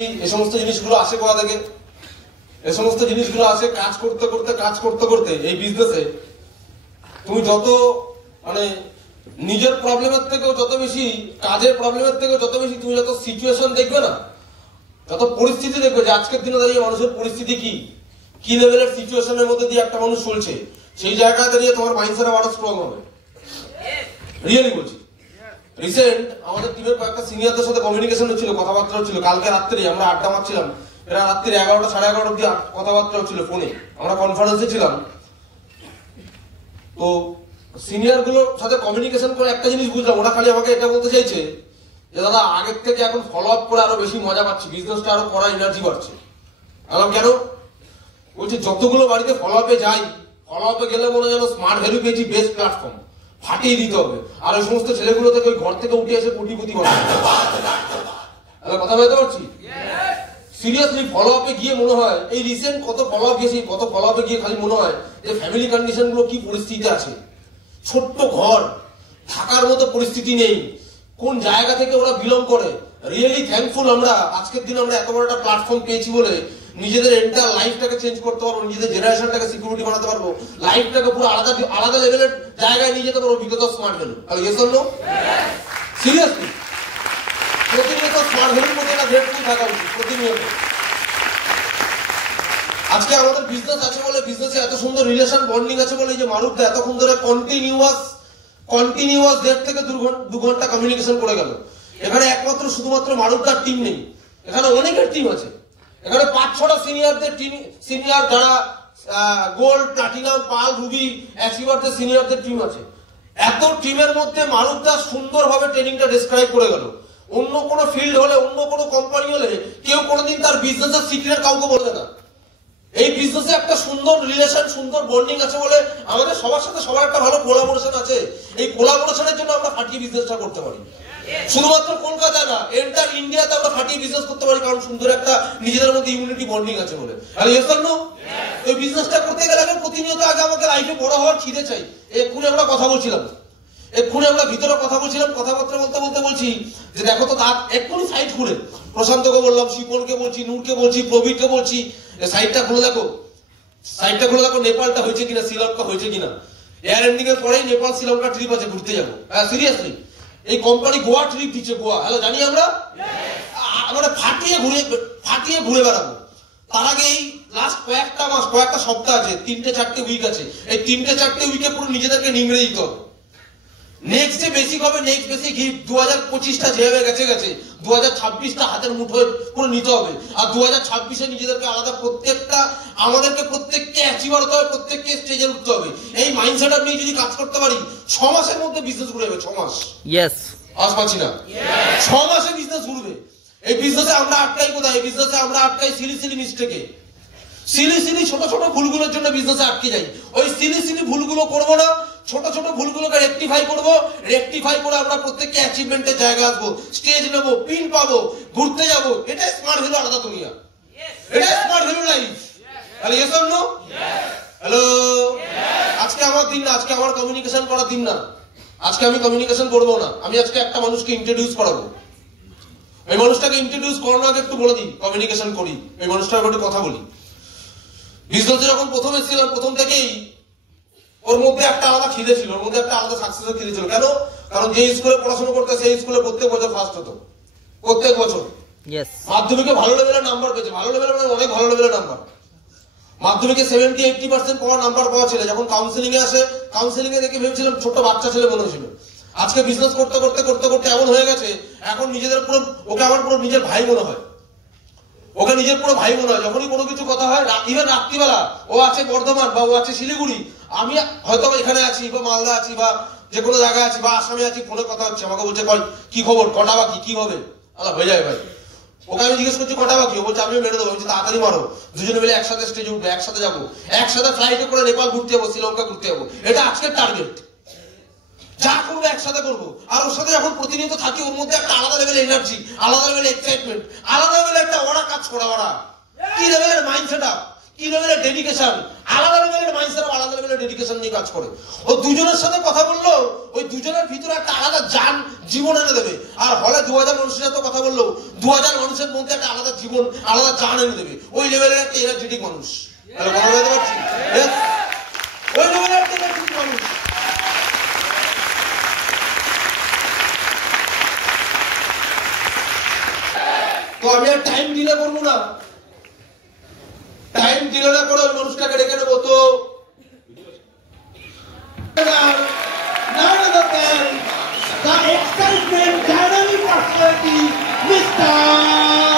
এই সমস্ত জিনিসগুলো আসে কোথা থেকে? এই সমস্ত জিনিসগুলো আসে কাজ করতে করতে এই বিজনেসে তুমি যত মানে নিজের প্রবলেমের থেকেও যত বেশি, কাজের প্রবলেমের থেকেও যত বেশি তুমি যত সিচুয়েশন দেখবে না, যত পরিস্থিতি দেখবে যে আজকের দিনে দাঁড়িয়ে মানুষের পরিস্থিতি কি লেভেলের সিচুয়েশনের মধ্যে দিয়ে একটা মানুষ চলছে, সেই জায়গায় দাঁড়িয়ে তোমার মাইন্ডসেট আরো স্ট্রং হবে। রিয়েলি বলছি। রিসেন্ট আমাদের টিমের কয়েকটা সিনিয়রদের সাথে কমিউনিকেশন হচ্ছিল, কথাবার্তা হচ্ছিল। কালকে রাত্রে আমরা আড্ডা মারছিলাম, এরা রাত্রি 11টা সাড়ে 11টা অব্দি কথাবার্তা হচ্ছিল ফোনে, আমরা কনফারেন্সে ছিলাম। তো সিনিয়র গুলোর সাথে কমিউনিকেশন করে একটা জিনিস বুঝলাম, ওরা খালি আমাকে এটা বলতে চাইছে যে দাদা আগের থেকে এখন ফলো আপ করে আরো বেশি মজা পাচ্ছি, বিজনেসটা আরো করা এনার্জি বাড়ছে। বললাম কেন? বলছে যতগুলো বাড়িতে ফলো আপে যাই, ফলো আপে গেলে মনে যেন স্মার্ট ভ্যালু পেয়েছি, বেস্ট প্ল্যাটফর্ম, ফাটিয়ে দিতে হবে। আর ওই সমস্ত ছেলেগুলো থেকে ওই ঘর থেকে উঠে এসে কোটিপতি বানাবে। কথা বলতে পারছি? সিরিয়াসলি ফলো আপে গিয়ে মনে হয়, এই রিসেন্ট কত ফলো আপ গেছি, কত ফলো আপে গিয়ে খালি মনে হয় যে ফ্যামিলি কন্ডিশন গুলো কি পরিস্থিতিতে আছে, ছোট্ট ঘর, থাকার মতো পরিস্থিতি নেই, কোন জায়গা থেকে ওরা বিলং করে। রিয়েলি থ্যাঙ্কফুল আমরা আজকের দিনে আমরা এত বড় একটা প্ল্যাটফর্ম পেয়েছি বলে নিজেদের এন্টার লাইফটাকে চেঞ্জ করতে পারবো, নিজেদের জেনারেশনটাকে সিকিউরিটি বানাতে পারবো, লাইফটাকে পুরো আলাদা লেভেলের জায়গায় নিয়ে যেতে পারবো বিকজ অফ স্মার্ট ভ্যালু। আর ইয়েস অর নো? সিরিয়াসলি প্রতিনিয়ত স্মার্ট ভ্যালুর মধ্যে একটা গ্রেটফুল থাকা উচিত প্রতিনিয়ত। আজকে আমাদের বিজনেস আছে বলে, বিজনেসে এত সুন্দর রিলেশন বন্ডিং আছে বলে যে মারুফদা এতক্ষণ ধরে কন্টিনিউয়াস 1.5 থেকে 2 ঘন্টা কমিউনিকেশন করে গেল। এখানে একমাত্র শুধুমাত্র মারুফদার টিম নেই, এখানে অনেকের টিম আছে। এখানে 5-6টা সিনিয়রদের টিম, সিনিয়র যারা গোল্ড, প্লাটিনাম, পাল, রুবি, অ্যাচিভারদের সিনিয়রদের টিম আছে। এত টিমের মধ্যে মারুফদা সুন্দরভাবে ট্রেনিংটা ডেসক্রাইব করে গেল। অন্য কোনো ফিল্ড হলে, অন্য কোনো কোম্পানি হলে কেউ কোনোদিন তার বিজনেসের সিক্রেট কাউকে বলবে না। এই বিজনেসে একটা সুন্দর রিলেশন, সুন্দর বন্ডিং আছে বলে আমাদের সবার সাথে সবার একটা ভালো কোলাবোরেশন আছে। এই কোলাবোরেশনের জন্য আমরা ফাটিয়ে বিজনেসটা করতে পারি। শুধুমাত্র কলকাতা না, এন্টার ইন্ডিয়াতে আমরা ফাটিয়ে বিজনেস করতে পারি, কারণ সুন্দর একটা নিজেদের মধ্যে ইউনিটি বন্ডিং আছে বলে। আর ইয়েস অর নো? এই বিজনেসটা করতে গেলে আগে প্রতিনিয়ত আগে আমাকে লাইফে বড় হওয়ার খিদে চাই। এক্ষুনি আমরা কথা বলছিলাম, এক্ষুনি আমরা ভিতরে কথা বলছিলাম, কথাবার্তা বলতে বলছি যে দেখো তো তার এক্ষুনি সাইড ঘুরে প্রশান্তকে বললাম, শিপনকে বলছি, নূরকে বলছি, প্রবীরকে বলছি, সাইডটা খুলে দেখো, সাইডটা খুলে দেখো নেপালটা হয়েছে কিনা, শ্রীলঙ্কা হয়েছে কিনা। এয়ার এন্ডিং এর পরেই নেপাল শ্রীলঙ্কা ট্রিপ আছে, ঘুরতে যাবো। হ্যাঁ সিরিয়াসলি, এই কোম্পানি গোয়া ট্রিপ দিচ্ছে, গোয়া। হ্যালো, জানি আমরা ফাটিয়ে ঘুরে বেড়াবো। তার আগে এই লাস্ট কয়েকটা মাস, কয়েকটা সপ্তাহ আছে, 3-4টে উইক আছে, এই 3-4টে উইকে পুরো নিজেদেরকে নিংড়ে দিতে হবে। নেক্সট যে বেসিক হবে, নেক্সট বেসিক 2025টা যেভাবে গেছে 2026টা হাতের মুঠোয় পুরো নিতে হবে। আর 2026-এ নিজেদেরকে আলাদা আমাদেরকে প্রত্যেককে অ্যাচিভার হতে হবে, প্রত্যেককে স্টেজে উঠতে হবে। এই মাইন্ডসেট নিয়ে যদি কাজ করতে পারি 6 মাসের মধ্যে বিজনেস ঘুরে যাবে। 6 মাস। ইয়েস, আজ পাচ্ছি না। 6 মাসে বিজনেস ঘুরবে। এই বিজনেসে আমরা আটকাই কোথায়? এই বিজনেসে আমরা আটকাই সিলি মিস্টেকে, সিলি ছোট ছোট ভুলগুলোর জন্য বিজনেসে আটকে যাই। ওই সিলি ভুলগুলো করবো না, ছোট ছোট ভুলগুলোকে রেকটিফাই করবো, রেকটিফাই করে আমরা প্রত্যেককে অ্যাচিভমেন্টের জায়গা আসবো, স্টেজ নেবো, পিন পাবো, ঘুরতে যাবো। এটাই স্মার্ট ভ্যালু আলাদা দুনিয়া, এটাই স্মার্ট ভ্যালু লাইফ। তাহলে ইয়েস অর নো? হ্যালো, আজকে আমার দিন না, আজকে আমার কমিউনিকেশন করার দিন না। আজকে আমি কমিউনিকেশন করবো না, আমি আজকে একটা মানুষকে ইন্ট্রোডিউস করাবো। ওই মানুষটাকে ইন্ট্রোডিউস করানোর আগে একটু বলে দিই কমিউনিকেশন করি, ওই মানুষটার একটু কথা বলি। বিজনেসে যখন প্রথম এসেছিলাম, প্রথম থেকেই ওর মধ্যে একটা আলাদা খিদে ছিল, ওর মধ্যে একটা আলাদা সাকসেসের খিদে ছিল। কেন? কারণ যে স্কুলে পড়াশোনা করতে, সেই স্কুলে প্রত্যেক বছর ফার্স্ট হতো, প্রত্যেক বছর। মাধ্যমিকে ভালো লেভেলের নাম্বার পেয়েছে, ভালো লেভেলের মানে অনেক ভালো লেভেলের নাম্বার। মাধ্যমিকে 70-80% পাওয়া নাম্বার পাওয়া ছিল। যখন কাউন্সিলিং এ আসে, কাউন্সিলিং এ দেখে ভেবেছিলাম ছোট বাচ্চা ছেলে মনে হয়েছিল। আজকে বিজনেস করতে এমন হয়ে গেছে, এখন নিজেদের পুরো, ওকে আমার পুরো নিজের ভাই মনে হয়, ওকে নিজের পুরো ভাই মনে হয়। যখনই কোনো কিছু কথা হয়, ইভেন রাত্রিবেলা ও আছে বর্ধমান বা ও আছে শিলিগুড়ি, আমি হয়তো এখানে আছি বা মালদা আছি বা যে কোনো জায়গায় আছি বা আসামে আছি, ফোনে কথা হচ্ছে, আমাকে বলছে কি খবর, কটা বাকি, কি হবে? আলা হয়ে যাবে ভাই। ওকে আমি জিজ্ঞেস করছি কটা বাকি, ও বলছে আমিও মেরে দেবো। বলছি তাড়াতাড়ি মারো, দুজনে মিলে একসাথে স্টেজে উঠবো, একসাথে যাবো, একসাথে ফ্লাইটে করে নেপাল ঘুরতে যাবো, শ্রীলঙ্কা ঘুরতে যাবো। এটা আজকের টার্গেট। যা করবো একসাথে করবো। আর ওর সাথে যখন প্রতিনিয়ত থাকি, ওর মধ্যে একটা আলাদা লেভেলের এনার্জি, আলাদা লেভেলের এক্সাইটমেন্ট, আলাদা লেভেলের একটা ওরা কাজ করা, ওরা কি লেভেলের মাইন্ডসেট আপ, কি লেভেলের ডেডিকেশন, আলাদা লেভেলের মাইন্ডসেট, আলাদা লেভেলের ডেডিকেশন নিয়ে কাজ করে। ও দুজনের সাথে কথা বললো, ওই দুজনের ভিতরে একটা আলাদা জান জীবন এনে দেবে। আর হলে 2000 মানুষের সাথে কথা বললো, 2000 মানুষের মধ্যে একটা আলাদা জীবন, আলাদা জান এনে দেবে। ওই লেভেলের একটা এনার্জেটিক মানুষ। তাহলে কথা বলতে পারছি? ওই লেভেলের একটা এনার্জেটিক মানুষ। তো আমি আর টাইম ডিলে করবো না, টাইম ডিলে না করে ওই মানুষটাকে ডেকে নেবো। তো the excitement, dynamic personality, Mr.